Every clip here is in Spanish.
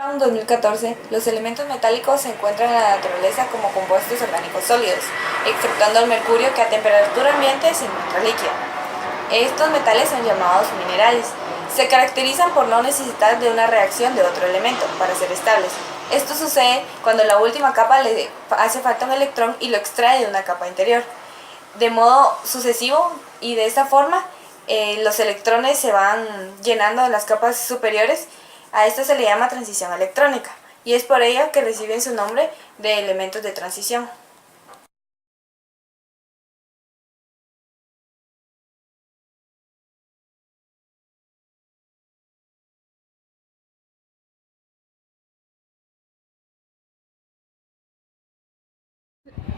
En 2014, los elementos metálicos se encuentran en la naturaleza como compuestos orgánicos sólidos, exceptuando el mercurio que a temperatura ambiente se encuentra líquido. Estos metales son llamados minerales. Se caracterizan por no necesitar de una reacción de otro elemento para ser estables. Esto sucede cuando la última capa le hace falta un electrón y lo extrae de una capa interior. De modo sucesivo y de esta forma, los electrones se van llenando de las capas superiores. A esto se le llama transición electrónica y es por ello que reciben su nombre de elementos de transición.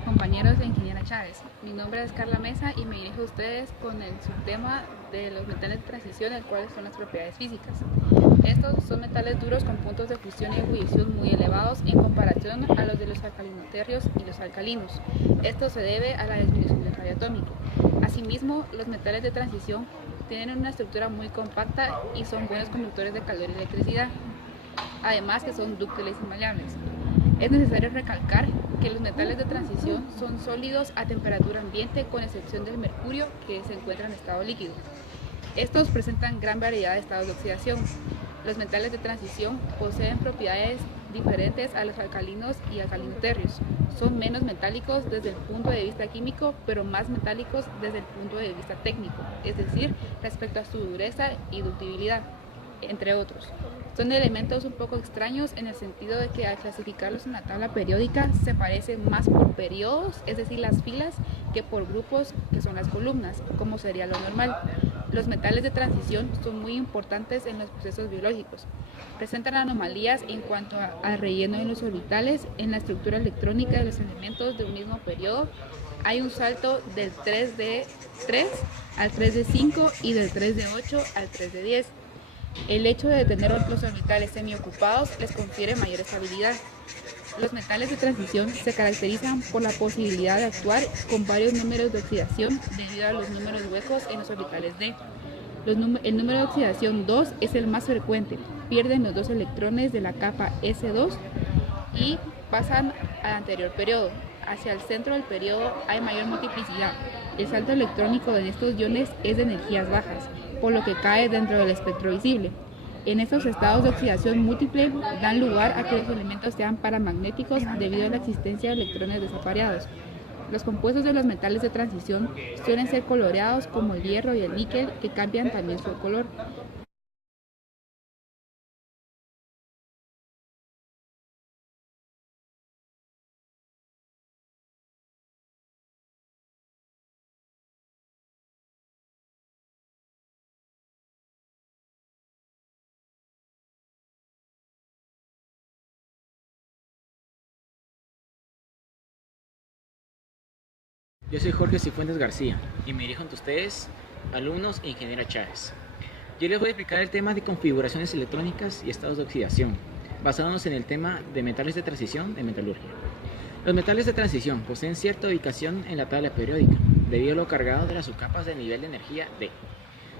Compañeros de Ingeniera Chávez, mi nombre es Carla Mesa y me dirijo a ustedes con el subtema de los metales de transición, el cual son las propiedades físicas. Estos son metales duros con puntos de fusión y ebullición muy elevados en comparación a los de los alcalinoterrios y los alcalinos. Esto se debe a la disminución del radio atómico. Asimismo, los metales de transición tienen una estructura muy compacta y son buenos conductores de calor y electricidad, además que son dúctiles y maleables. Es necesario recalcar que los metales de transición son sólidos a temperatura ambiente con excepción del mercurio, que se encuentra en estado líquido. Estos presentan gran variedad de estados de oxidación. Los metales de transición poseen propiedades diferentes a los alcalinos y alcalinoterrios. Son menos metálicos desde el punto de vista químico, pero más metálicos desde el punto de vista técnico, es decir, respecto a su dureza y ductibilidad, entre otros. Son elementos un poco extraños en el sentido de que al clasificarlos en la tabla periódica se parecen más por periodos, es decir, las filas, que por grupos, que son las columnas, como sería lo normal. Los metales de transición son muy importantes en los procesos biológicos. Presentan anomalías en cuanto al relleno en los orbitales, en la estructura electrónica de los elementos de un mismo periodo. Hay un salto del 3d3 al 3d5 y del 3d8 al 3d10. El hecho de tener los orbitales semiocupados les confiere mayor estabilidad. Los metales de transición se caracterizan por la posibilidad de actuar con varios números de oxidación debido a los números huecos en los orbitales d. El número de oxidación 2 es el más frecuente. Pierden los dos electrones de la capa S2 y pasan al anterior periodo. Hacia el centro del periodo hay mayor multiplicidad. El salto electrónico en estos iones es de energías bajas, por lo que cae dentro del espectro visible. En estos estados de oxidación múltiple dan lugar a que los elementos sean paramagnéticos debido a la existencia de electrones desapareados. Los compuestos de los metales de transición suelen ser coloreados como el hierro y el níquel, que cambian también su color. Yo soy Jorge Cifuentes García y me dirijo ante ustedes, alumnos e Ingeniera Chávez. Yo les voy a explicar el tema de configuraciones electrónicas y estados de oxidación, basándonos en el tema de metales de transición en metalurgia. Los metales de transición poseen cierta ubicación en la tabla periódica, debido a lo cargado de las subcapas del nivel de energía D.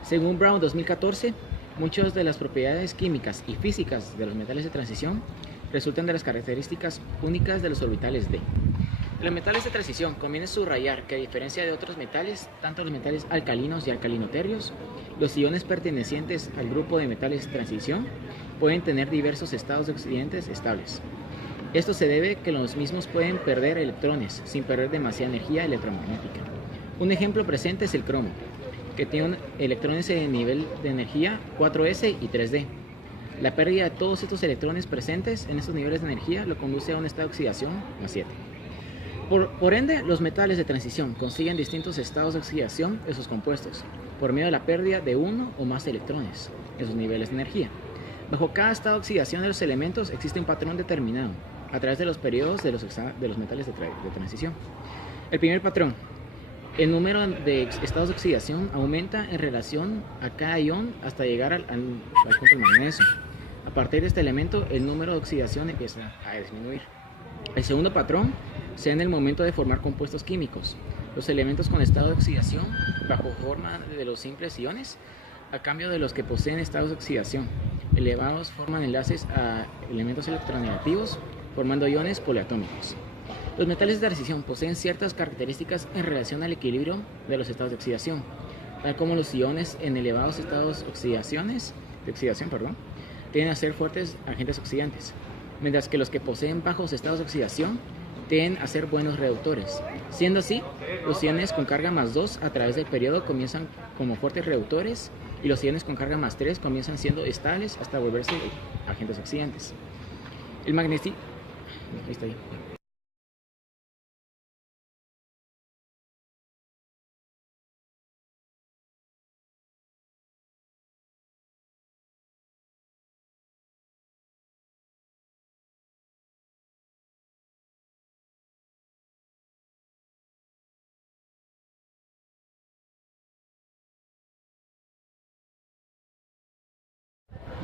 Según Brown 2014, muchas de las propiedades químicas y físicas de los metales de transición resultan de las características únicas de los orbitales D. Los metales de transición conviene subrayar que a diferencia de otros metales, tanto los metales alcalinos y alcalinoterrios, los iones pertenecientes al grupo de metales de transición pueden tener diversos estados de oxidantes estables. Esto se debe a que los mismos pueden perder electrones sin perder demasiada energía electromagnética. Un ejemplo presente es el cromo, que tiene electrones en nivel de energía 4s y 3d. La pérdida de todos estos electrones presentes en estos niveles de energía lo conduce a un estado de oxidación más 7. Por ende, los metales de transición consiguen distintos estados de oxidación de sus compuestos, por medio de la pérdida de uno o más electrones en sus niveles de energía. Bajo cada estado de oxidación de los elementos existe un patrón determinado a través de los periodos de los metales de transición. El primer patrón: el número de estados de oxidación aumenta en relación a cada ion hasta llegar al punto del magnesio. A partir de este elemento, el número de oxidación empieza a disminuir. El segundo patrón se da en el momento de formar compuestos químicos. Los elementos con estado de oxidación, bajo forma de los simples iones, a cambio de los que poseen estados de oxidación elevados forman enlaces a elementos electronegativos formando iones poliatómicos. Los metales de transición poseen ciertas características en relación al equilibrio de los estados de oxidación, tal como los iones en elevados estados de oxidación, tienden a ser fuertes agentes oxidantes, mientras que los que poseen bajos estados de oxidación tienden a ser buenos reductores. Siendo así, los iones con carga +2 a través del periodo comienzan como fuertes reductores y los iones con carga +3 comienzan siendo estables hasta volverse agentes oxidantes. El magnetismo... Ahí está ya.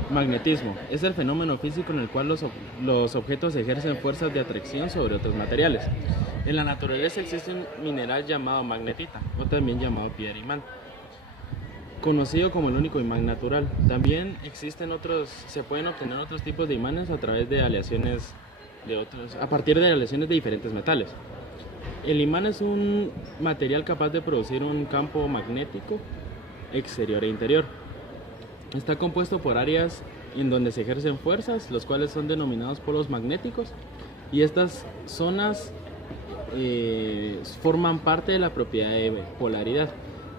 Magnetismo es el fenómeno físico en el cual los objetos ejercen fuerzas de atracción sobre otros materiales. En la naturaleza existe un mineral llamado magnetita, o también llamado piedra imán, conocido como el único imán natural. También se pueden obtener otros tipos de imanes a través de aleaciones a partir de aleaciones de diferentes metales. El imán es un material capaz de producir un campo magnético exterior e interior. Está compuesto por áreas en donde se ejercen fuerzas, los cuales son denominados polos magnéticos, y estas zonas forman parte de la propiedad de polaridad.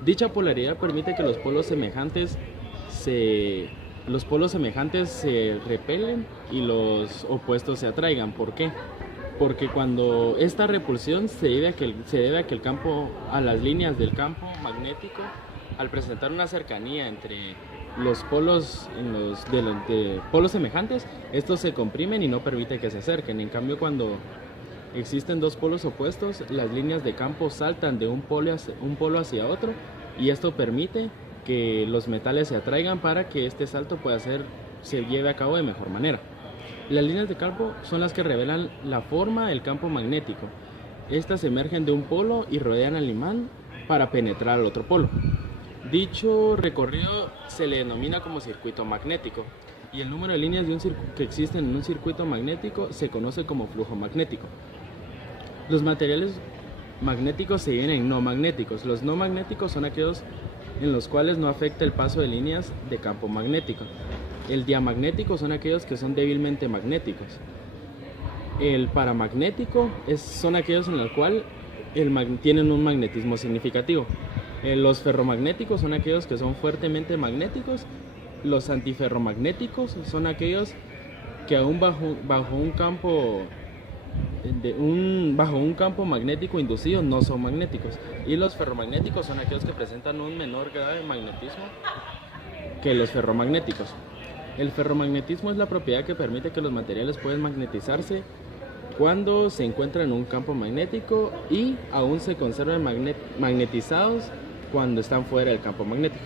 Dicha polaridad permite que los polos semejantes se repelen y los opuestos se atraigan. ¿Por qué? Porque cuando esta repulsión se debe a las líneas del campo magnético, al presentar una cercanía entre los polos de polos semejantes, estos se comprimen y no permite que se acerquen. En cambio, cuando existen dos polos opuestos, las líneas de campo saltan de un polo hacia otro, y esto permite que los metales se atraigan para que este salto se lleve a cabo de mejor manera. Las líneas de campo son las que revelan la forma del campo magnético. Estas emergen de un polo y rodean al imán para penetrar al otro polo. Dicho recorrido se le denomina como circuito magnético, y el número de líneas que existen en un circuito magnético se conoce como flujo magnético. Los materiales magnéticos se dividen en no magnéticos. Los no magnéticos son aquellos en los cuales no afecta el paso de líneas de campo magnético. El diamagnético son aquellos que son débilmente magnéticos. El paramagnético son aquellos en los cuales tienen un magnetismo significativo. Los ferromagnéticos son aquellos que son fuertemente magnéticos. Los antiferromagnéticos son aquellos que aún bajo un campo magnético inducido no son magnéticos. Y los ferromagnéticos son aquellos que presentan un menor grado de magnetismo que los ferromagnéticos. El ferromagnetismo es la propiedad que permite que los materiales puedan magnetizarse cuando se encuentran en un campo magnético y aún se conservan magnetizados cuando están fuera del campo magnético.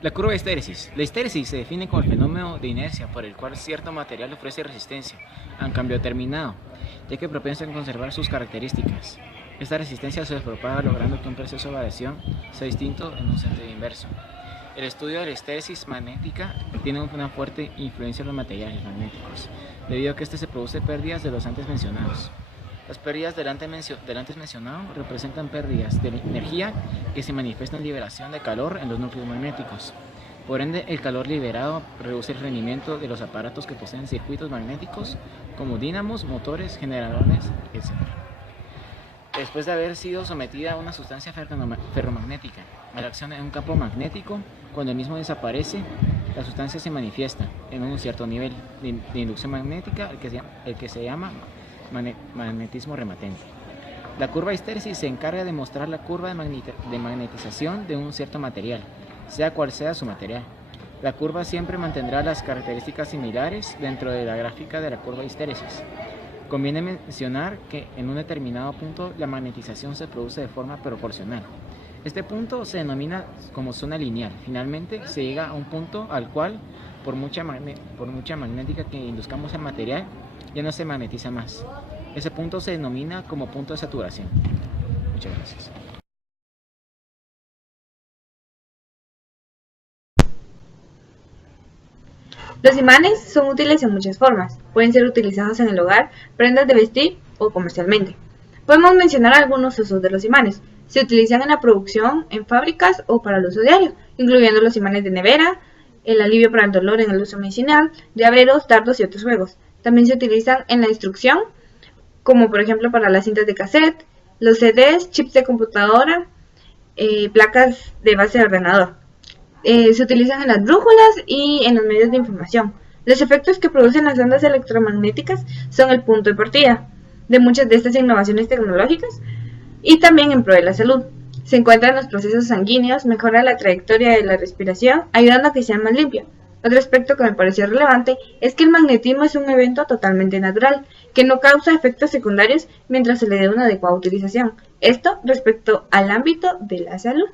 La curva de histéresis. La histéresis se define como el fenómeno de inercia por el cual cierto material ofrece resistencia a un cambio determinado, ya que propenso a conservar sus características. Esta resistencia se propaga logrando que un proceso de variación sea distinto en un sentido inverso. El estudio de la histéresis magnética tiene una fuerte influencia en los materiales magnéticos, debido a que se produce pérdidas de los antes mencionados. Las pérdidas del antes mencionado representan pérdidas de energía que se manifiestan en liberación de calor en los núcleos magnéticos. Por ende, el calor liberado reduce el rendimiento de los aparatos que poseen circuitos magnéticos, como dínamos, motores, generadores, etc. Después de haber sido sometida a una sustancia ferromagnética a la acción en un campo magnético, cuando el mismo desaparece, la sustancia se manifiesta en un cierto nivel de inducción magnética, el que se llama magnetismo rematente. La curva de histéresis se encarga de mostrar la curva de magnetización de un cierto material, sea cual sea su material. La curva siempre mantendrá las características similares dentro de la gráfica de la curva de histéresis. Conviene mencionar que en un determinado punto la magnetización se produce de forma proporcional. Este punto se denomina como zona lineal. Finalmente se llega a un punto al cual, por mucha magnética que induzcamos al material, ya no se magnetiza más. Ese punto se denomina como punto de saturación. Muchas gracias. Los imanes son útiles en muchas formas. Pueden ser utilizados en el hogar, prendas de vestir o comercialmente. Podemos mencionar algunos usos de los imanes. Se utilizan en la producción, en fábricas o para el uso diario, incluyendo los imanes de nevera, el alivio para el dolor en el uso medicinal, llaveros, dardos y otros juegos. También se utilizan en la instrucción, como por ejemplo para las cintas de cassette, los CDs, chips de computadora, placas de base de ordenador. Se utilizan en las brújulas y en los medios de información. Los efectos que producen las ondas electromagnéticas son el punto de partida de muchas de estas innovaciones tecnológicas y también en pro de la salud. Se encuentra en los procesos sanguíneos, mejora la trayectoria de la respiración, ayudando a que sea más limpia. Otro aspecto que me pareció relevante es que el magnetismo es un evento totalmente natural, que no causa efectos secundarios mientras se le dé una adecuada utilización. Esto respecto al ámbito de la salud.